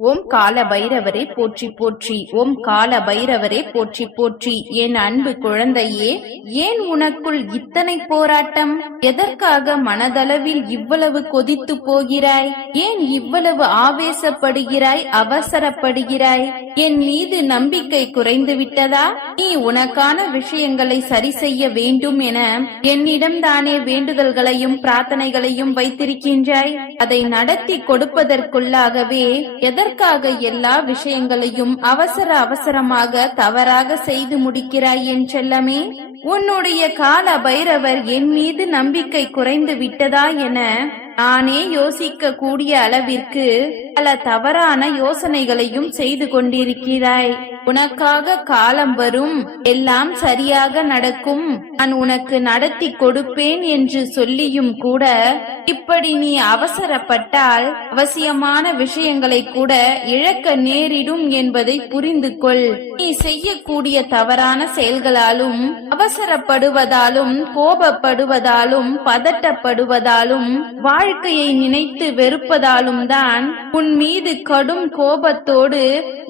ஓம் கால பைரவரே போற்றி போற்றி ஓம் கால பைரவரே போற்றி போற்றி. என் அன்பு குழந்தையே ஏன் உனக்குள் இத்தனை போராட்டம்? எதற்காக மனதளவில் இவ்வளவு கொதித்து போகிறாய்? ஏன் இவ்வளவு ஆவேசப்படுகிறாய் அவசரப்படுகிறாய்? என் மீது நம்பிக்கை குறைந்து விட்டதா? நீ உனக்கான விஷயங்களை சரி செய்ய வேண்டும் என என்னிடம் தானே வேண்டுதல்களையும் பிரார்த்தனைகளையும் வைத்திருக்கின்றாய். அதை நடத்தி கொடுப்பதற்குள்ளாகவே எதற்காக எல்லா விஷயங்களையும் அவசர அவசரமாக தவறாக செய்து முடிக்கிறாய் என் செல்லமே. உன்னுடைய கால பைரவர் என் மீது நம்பிக்கை குறைந்து விட்டதா என நானே யோசிக்க கூடிய அளவிற்கு பல தவறான யோசனைகளையும் செய்து கொண்டிருக்கிறாய். உனக்காக காலம் வரும் எல்லாம் சரியாக நடக்கும் நான் உனக்கு நடத்தி கொடுப்பேன் என்று சொல்லியும் கூட இப்படி நீ அவசரப்பட்டால் அவசியமான விஷயங்களை கூட இழக்க நேரிடும் என்பதை புரிந்து கொள். நீ செய்யக்கூடிய தவறான செயல்களாலும் அவசரப்படுவதாலும் கோபப்படுவதாலும் பதட்டப்படுவதாலும் வாழ்க்கையை நினைத்து வெறுப்பதாலும் தான் உன் மீது கடும் கோபத்தோடு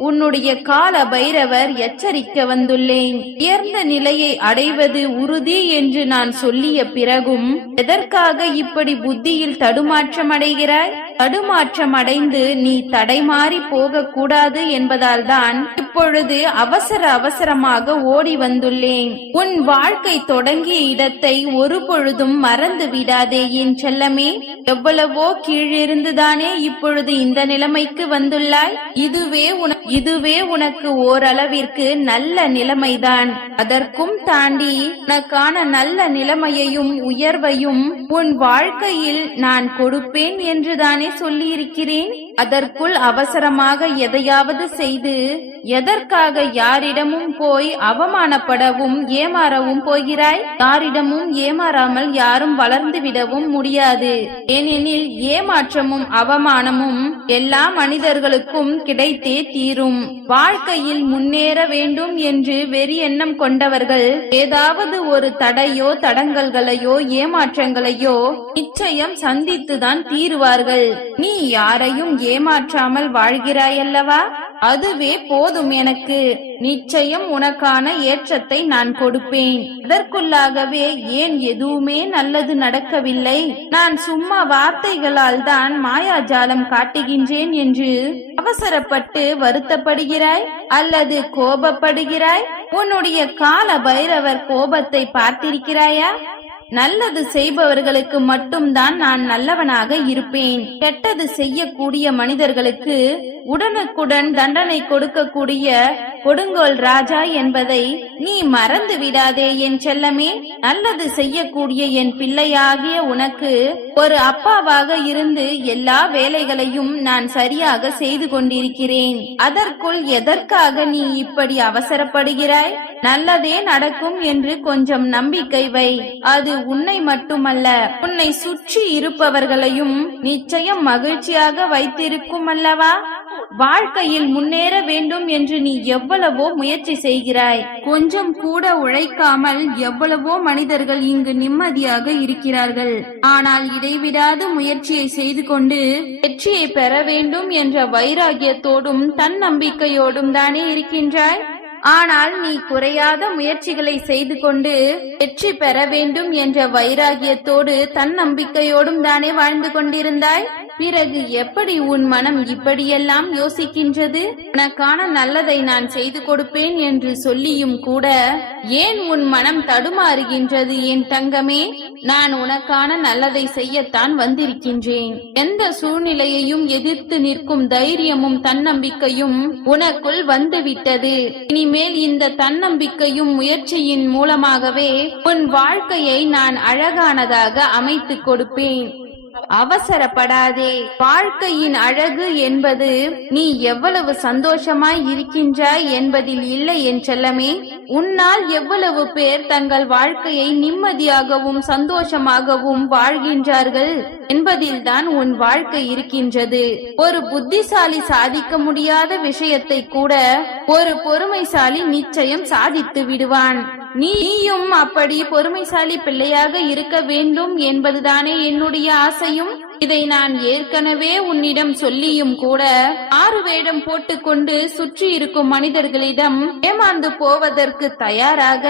உன்னுடைய கால பைரவர் எச்சரிக்க வந்துள்ளேன். உயர்ந்த நிலையை அடைவது உறுதி என்று நான் சொல்லிய பிறகும் எதற்காக இப்படி புத்தியில் தடுமாற்றம் அடைகிறாய்? தடுமாற்றம் அடைந்து நீ தடைமாறி போக கூடாது என்பதால் தான் இப்பொழுது அவசர அவசரமாக ஓடி வந்துள்ளேன். உன் வாழ்க்கை தொடங்கிய இடத்தை ஒரு பொழுதும் மறந்து விடாதே என் செல்லமே. எவ்வளவோ கீழிருந்துதானே இப்பொழுது இந்த நிலைமைக்கு வந்துள்ளாய்? இதுவே உன இதுவே உனக்கு ஓரளவிற்கு நல்ல நிலைமைதான். அதற்கும் தாண்டி உனக்கான நல்ல நிலைமையையும் உயர்வையும் உன் வாழ்க்கையில் நான் கொடுப்பேன் என்றுதானே சொல்லியிருக்கிறேன்? அதற்குள் அவசரமாக எதையாவது செய்து எதற்காக யாரிடமும் போய் அவமானப்படவும் ஏமாறவும் போகிறாய்? யாரிடமும் ஏமாறாமல் யாரும் வளர்ந்து விடவும் முடியாது. ஏனெனில் ஏமாற்றமும் அவமானமும் எல்லா மனிதர்களுக்கும் கிடைத்தே தீரும். வாழ்க்கையில் முன்னேற வேண்டும் என்று வெறி எண்ணம் கொண்டவர்கள் ஏதாவது ஒரு தடையோ தடங்கல்களையோ ஏமாற்றங்களையோ நிச்சயம் சந்தித்துதான் தீருவார்கள். நீ யாரையும் ஏமாற்றாமல் வாழ்கிறாயல்லவா? அதுவே போதும் எனக்கு. நிச்சயம் உனக்கான ஏற்றத்தை நான் கொடுப்பேன். அதற்குள்ளாகவே ஏன் எதுவுமே நல்லது நடக்கவில்லை? நான் சும்மா வார்த்தைகளால் தான் மாயாஜாலம் காட்டுகின்றேன் என்று அவசரப்பட்டு வருத்தப்படுகிறாய்? அல்லது கோபப்படுகிறாய்? உன்னுடைய கால பைரவர் கோபத்தை பார்த்திருக்கிறாயா? நல்லது செய்பவர்களுக்கு மட்டும்தான் நான் நல்லவனாக இருப்பேன். கெட்டது செய்யக்கூடிய மனிதர்களுக்கு உடனுக்குடன் தண்டனை கொடுக்கக்கூடிய கொடுங்கோல் ராஜா என்பதை நீ மறந்து விடாதே என் செல்லமே. நல்லது செய்யக்கூடிய என் பிள்ளையாகிய உனக்கு ஒரு அப்பாவாக இருந்து எல்லா வேலைகளையும் நான் சரியாக செய்து கொண்டிருக்கிறேன். அதற்குள் எதற்காக நீ இப்படி அவசரப்படுகிறாய்? நல்லதே நடக்கும் என்று கொஞ்சம் நம்பிக்கை வை. அது உன்னை மட்டுமல்ல உன்னை சுற்றி இருப்பவர்களையும் நிச்சயம் மகிழ்ச்சியாக வைத்திருக்கும் அல்லவா வாழ்க்கையில் முன்னேற வேண்டும் என்று நீ எவ்வளவோ முயற்சி செய்கிறாய். கொஞ்சம் கூட உழைக்காமல் எவ்வளவோ மனிதர்கள் இங்கு நிம்மதியாக இருக்கிறார்கள். ஆனால் இடைவிடாத முயற்சியை செய்து கொண்டு வெற்றியை பெற வேண்டும் என்ற வைராகியத்தோடும் தன்னம்பிக்கையோடும் தானே இருக்கின்றாய். ஆனால் நீ குறையாத முயற்சிகளை செய்து கொண்டு வெற்றி பெற வேண்டும் என்ற வைராகியத்தோடு தன்னம்பிக்கையோடும் தானே வாழ்ந்து கொண்டிருந்தாய். பிறகு எப்படி உன் மனம் இப்படியெல்லாம் யோசிக்கின்றது? உனக்கான நல்லதை நான் செய்து கொடுப்பேன் என்று சொல்லியும் கூட ஏன் உன் மனம் தடுமாறுகின்றது என் தங்கமே? நான் உனக்கான நல்லதை செய்யத்தான் வந்திருக்கின்றேன். எந்த சூழ்நிலையையும் எதிர்த்து நிற்கும் தைரியமும் தன்னம்பிக்கையும் உனக்குள் வந்துவிட்டது. இனிமேல் இந்த தன்னம்பிக்கையும் முயற்சியின் மூலமாகவே உன் வாழ்க்கையை நான் அழகானதாக அமைத்துக் கொடுப்பேன். அவசரப்படாதே. வாழ்க்கையின் அழகு என்பது நீ எவ்வளவு சந்தோஷமாய் இருக்கின்றாய் என்பதில் இல்லை என் செல்லமே. உன்னால் எவ்வளவு பேர் தங்கள் வாழ்க்கையை நிம்மதியாகவும் சந்தோஷமாகவும் வாழ்கின்றார்கள் என்பதில்தான் உன் வாழ்க்கை இருக்கின்றது. ஒரு புத்திசாலி சாதிக்க முடியாத விஷயத்தை கூட ஒரு பொறுமைசாலி நிச்சயம் சாதித்து விடுவான். நீயும் அப்படி பொறுமைசாலி பிள்ளையாக இருக்க வேண்டும் என்பதுதானே என்னுடைய ஆசையும். இதை நான் ஏற்கனவே உன்னிடம் சொல்லியும் கூட ஆறு வேடம் போட்டுக்கொண்டு சுற்றி இருக்கும் மனிதர்களிடம் ஏமாந்து போவதற்கு தயாராக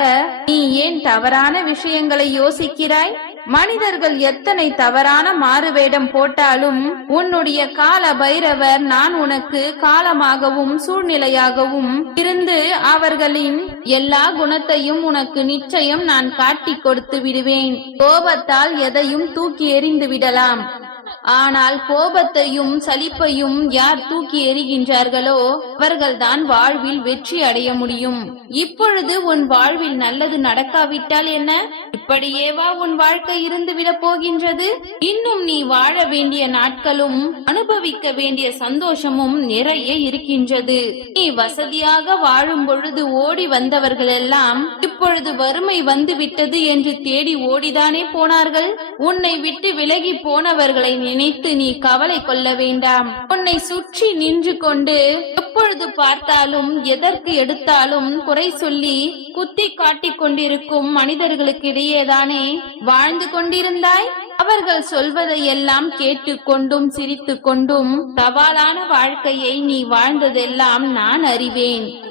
நீ ஏன் தவறான விஷயங்களை யோசிக்கிறாய்? மனிதர்கள் எத்தனை தவறான மாறுவேடம் போட்டாலும் உன்னுடைய கால பைரவர் நான் உனக்கு காலமாகவும் சூழ்நிலையாகவும் இருந்து அவர்களின் எல்லா குணத்தையும் உனக்கு நிச்சயம் நான் காட்டிக் கொடுத்து விடுவேன். கோபத்தால் எதையும் தூக்கி எறிந்து விடலாம். ஆனால் கோபத்தையும் சலிப்பையும் யார் தூக்கி எறிகின்றார்களோ அவர்கள்தான் வாழ்வில் வெற்றி அடைய முடியும். இப்பொழுது உன் வாழ்வில் நல்லது நடக்காவிட்டால் என்ன? இப்படியேவா உன் வாழ்க்கை இருந்து விட போகின்றது? இன்னும் நீ வாழ வேண்டிய நாட்களும் அனுபவிக்க வேண்டிய சந்தோஷமும் நிறைய இருக்கின்றது. நீ வசதியாக வாழும் பொழுது ஓடி வந்தவர்கள் எல்லாம் இப்பொழுது வறுமை வந்து விட்டது என்று தேடி ஓடிதானே போனார்கள்? உன்னை விட்டு விலகி போனவர்களை நினைத்து நீ கவலை கொள்ள வேண்டாம். உன்னை சுற்றி நின்று கொண்டு எப்பொழுது பார்த்தாலும் எதற்கு எடுத்தாலும் குறை சொல்லி குத்தி காட்டிக் கொண்டிருக்கும் மனிதர்களுக்கு இடையேதானே வாழ்ந்து கொண்டிருந்தாய்? அவர்கள் சொல்வதையெல்லாம் கேட்டுக்கொண்டும் சிரித்து கொண்டும் சவாலான வாழ்க்கையை நீ வாழ்ந்ததெல்லாம் நான் அறிவேன்.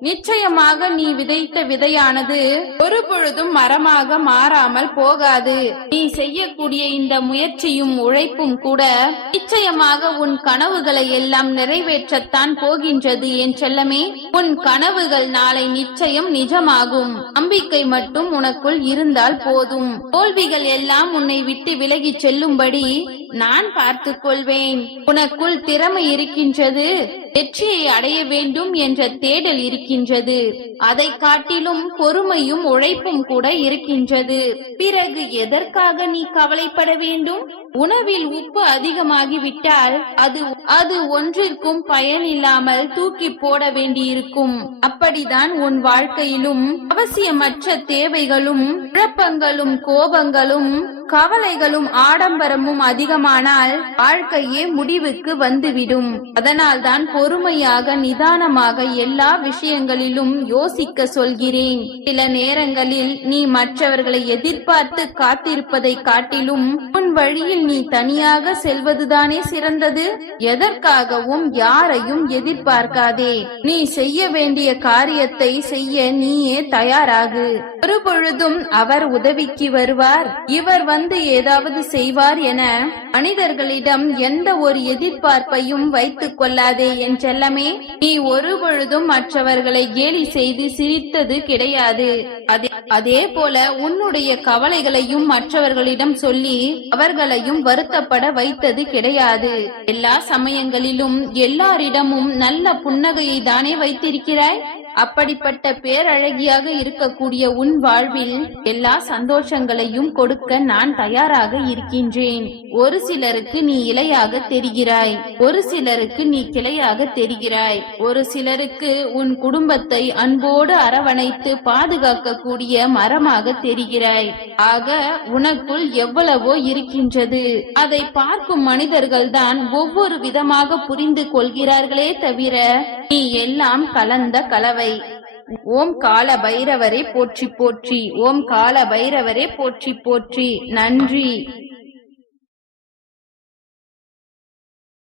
நிச்சயமாக நீ விதைத்த விதையானது ஒரு பொழுதும் மரமாக மாறாமல் போகாது. நீ செய்யக்கூடிய இந்த முயற்சியும் உழைப்பும் கூட நிச்சயமாக உன் கனவுகளை எல்லாம் நிறைவேற்றத்தான் போகின்றது என் செல்லமே. உன் கனவுகள் நாளை நிச்சயம் நிஜமாகும். நம்பிக்கை மட்டும் உனக்குள் இருந்தால் போதும். தோல்விகள் எல்லாம் உன்னை விட்டு விலகி செல்லும்படி நான் பார்த்துக் கொள்வேன் உனக்குள் திறமை இருக்கின்றது. வெற்றியை அடைய வேண்டும் என்ற தேடல் இருக்கின்றது. அதை காட்டிலும் பொறுமையும் உழைப்பும் கூட இருக்கின்றது. பிறகு எதற்காக நீ கவலைப்பட வேண்டும்? உணவில் உப்பு அதிகமாகிவிட்டால் அது அது ஒன்றிற்கும் பயன் இல்லாமல் தூக்கி போட வேண்டியிருக்கும். அப்படிதான் உன் வாழ்க்கையிலும் அவசியமற்ற தேவைகளும் குழப்பங்களும் கோபங்களும் கவலைகளும் ஆடம்பரமும் அதிகமானால் வாழ்க்கையே முடிவுக்கு வந்துவிடும். அதனால்தான் பொறுமையாக நிதானமாக எல்லா விஷயங்களிலும் யோசிக்க சொல்கிறேன். சில நேரங்களில் நீ மற்றவர்களை எதிர்பார்த்து காத்திருப்பதை காட்டிலும் உன் வழியில் நீ தனியாக செல்வதுதானே சிறந்தது? எதற்காகவும் யாரையும் எதிர்பார்க்காதே. நீ செய்ய வேண்டிய காரியத்தை செய்ய நீயே தயாராகு. ஒரு பொழுதும் அவர் உதவிக்கு வருவார். இவர் வந்து ஏதாவது செய்வார் என மனிதர்களிடம் எந்த ஒரு எதிர்பார்ப்பையும் வைத்துக் கொள்ளாதே என் செல்லமே. நீ ஒரு பொழுதும் மற்றவர்களை கேலி செய்து சிரித்தது கிடையாது. அதே போல உன்னுடைய கவலைகளையும் மற்றவர்களிடம் சொல்லி அவர் எவர்களையும் வருத்தப்பட வைத்தது கிடையாது. எல்லா சமயங்களிலும் எல்லாரிடமும் நல்ல புன்னகையை தானே வைத்திருக்கிறாய்? அப்படிப்பட்ட பேரழகியாக இருக்கக்கூடிய உன் வாழ்வில் எல்லா சந்தோஷங்களையும் கொடுக்க நான் தயாராக இருக்கின்றேன். ஒரு சிலருக்கு நீ இலையாக தெரிகிறாய் ஒரு சிலருக்கு நீ கிளையாக தெரிகிறாய். ஒரு சிலருக்கு உன் குடும்பத்தை அன்போடு அரவணைத்து பாதுகாக்கக்கூடிய மரமாக தெரிகிறாய். ஆக உனக்குள் எவ்வளவோ இருக்கின்றது. அதை பார்க்கும் மனிதர்கள் தான் ஒவ்வொரு விதமாக புரிந்து கொள்கிறார்களே தவிர நீ எல்லாம் கலந்த கலவை. ஓம் கால பைரவரே போற்றி போற்றி. ஓம் கால பைரவரே போற்றி போற்றி. நன்றி.